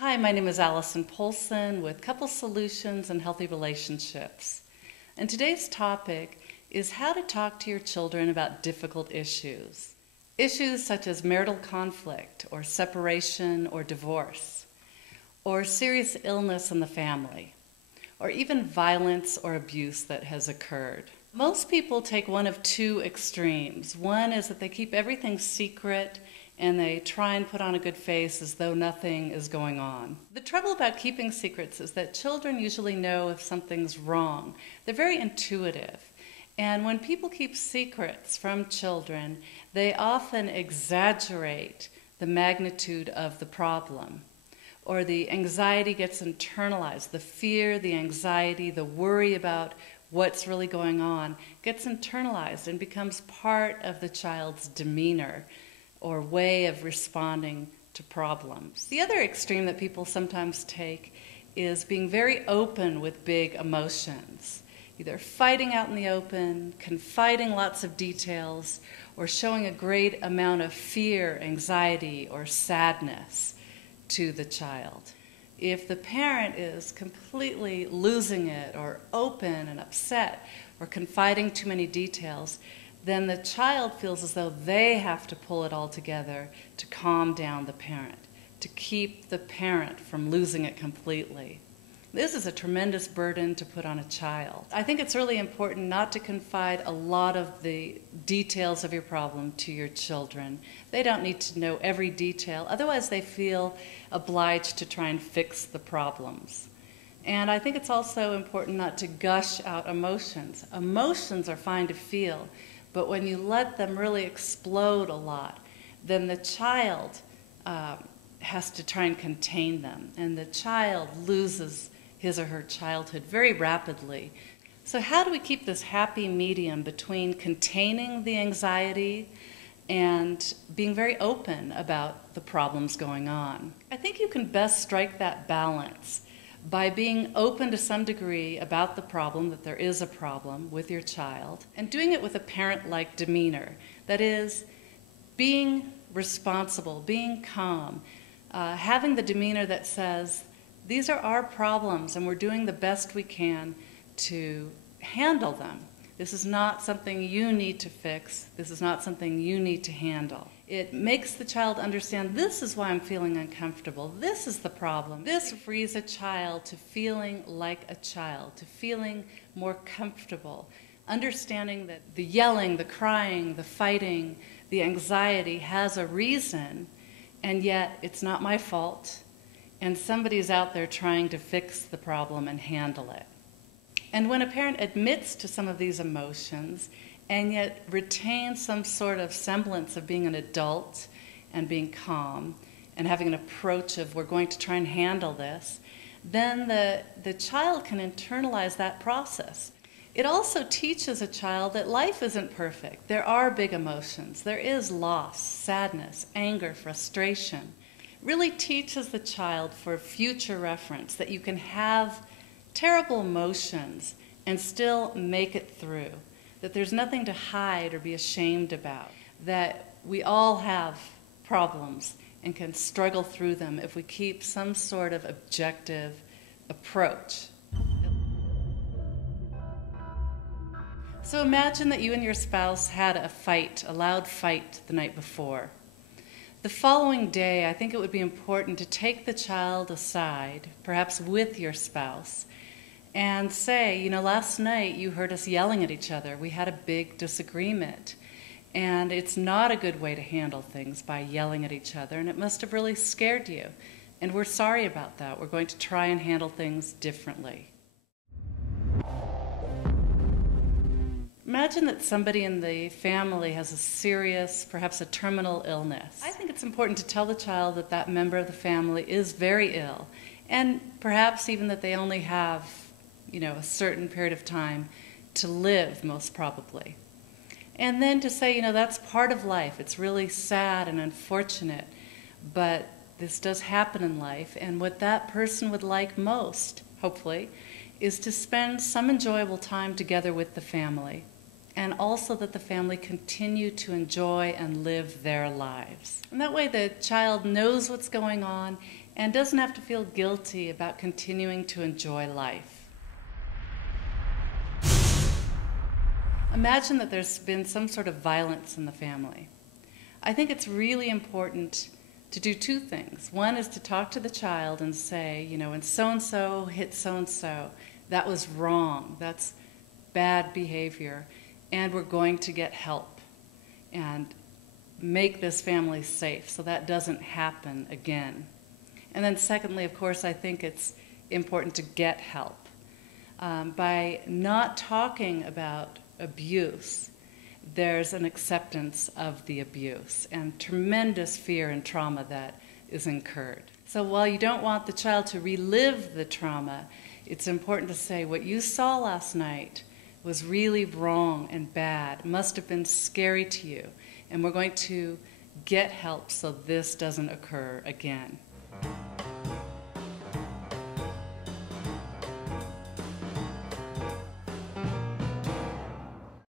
Hi, my name is Alison Poulsen with Couple Solutions and Healthy Relationships. And today's topic is how to talk to your children about difficult issues. Issues such as marital conflict or separation or divorce, or serious illness in the family, or even violence or abuse that has occurred. Most people take one of two extremes. One is that they keep everything secret and they try and put on a good face as though nothing is going on. The trouble about keeping secrets is that children usually know if something's wrong. They're very intuitive. And when people keep secrets from children, they often exaggerate the magnitude of the problem. Or the anxiety gets internalized. The fear, the anxiety, the worry about what's really going on gets internalized and becomes part of the child's demeanor or way of responding to problems. The other extreme that people sometimes take is being very open with big emotions, either fighting out in the open, confiding lots of details, or showing a great amount of fear, anxiety, or sadness to the child. If the parent is completely losing it or open and upset or confiding too many details, then the child feels as though they have to pull it all together to calm down the parent, to keep the parent from losing it completely. This is a tremendous burden to put on a child. I think it's really important not to confide a lot of the details of your problem to your children. They don't need to know every detail, otherwise they feel obliged to try and fix the problems. And I think it's also important not to gush out emotions. Emotions are fine to feel, but when you let them really explode a lot, then the child has to try and contain them, and the child loses his or her childhood very rapidly. So how do we keep this happy medium between containing the anxiety and being very open about the problems going on? I think you can best strike that balance by being open to some degree about the problem, that there is a problem with your child, and doing it with a parent-like demeanor. That is, being responsible, being calm, having the demeanor that says, these are our problems and we're doing the best we can to handle them. This is not something you need to fix. This is not something you need to handle. It makes the child understand, this is why I'm feeling uncomfortable. This is the problem. This frees a child to feeling like a child, to feeling more comfortable, understanding that the yelling, the crying, the fighting, the anxiety has a reason, and yet it's not my fault, and somebody's out there trying to fix the problem and handle it. And when a parent admits to some of these emotions and yet retains some sort of semblance of being an adult and being calm and having an approach of we're going to try and handle this, then the child can internalize that process. It also teaches a child that life isn't perfect. There are big emotions. There is loss, sadness, anger, frustration. It really teaches the child for future reference that you can have terrible emotions and still make it through, that there's nothing to hide or be ashamed about, that we all have problems and can struggle through them if we keep some sort of objective approach. So imagine that you and your spouse had a loud fight the night before. The following day, I think it would be important to take the child aside, perhaps with your spouse, and say, last night you heard us yelling at each other. We had a big disagreement. And it's not a good way to handle things by yelling at each other, and it must have really scared you. And we're sorry about that. We're going to try and handle things differently. Imagine that somebody in the family has a serious, perhaps a terminal illness. I think it's important to tell the child that that member of the family is very ill, and perhaps even that they only have a certain period of time to live, most probably. And then to say, that's part of life. It's really sad and unfortunate, but this does happen in life. And what that person would like most, hopefully, is to spend some enjoyable time together with the family. And also that the family continue to enjoy and live their lives. And that way the child knows what's going on and doesn't have to feel guilty about continuing to enjoy life. Imagine that there's been some sort of violence in the family. I think it's really important to do two things. One is to talk to the child and say, when so-and-so hit so-and-so, that was wrong, that's bad behavior, and we're going to get help and make this family safe so that doesn't happen again. And then secondly, of course, I think it's important to get help. By not talking about abuse, there's an acceptance of the abuse and tremendous fear and trauma that is incurred. So while you don't want the child to relive the trauma, it's important to say what you saw last night was really wrong and bad, must have been scary to you, and we're going to get help so this doesn't occur again.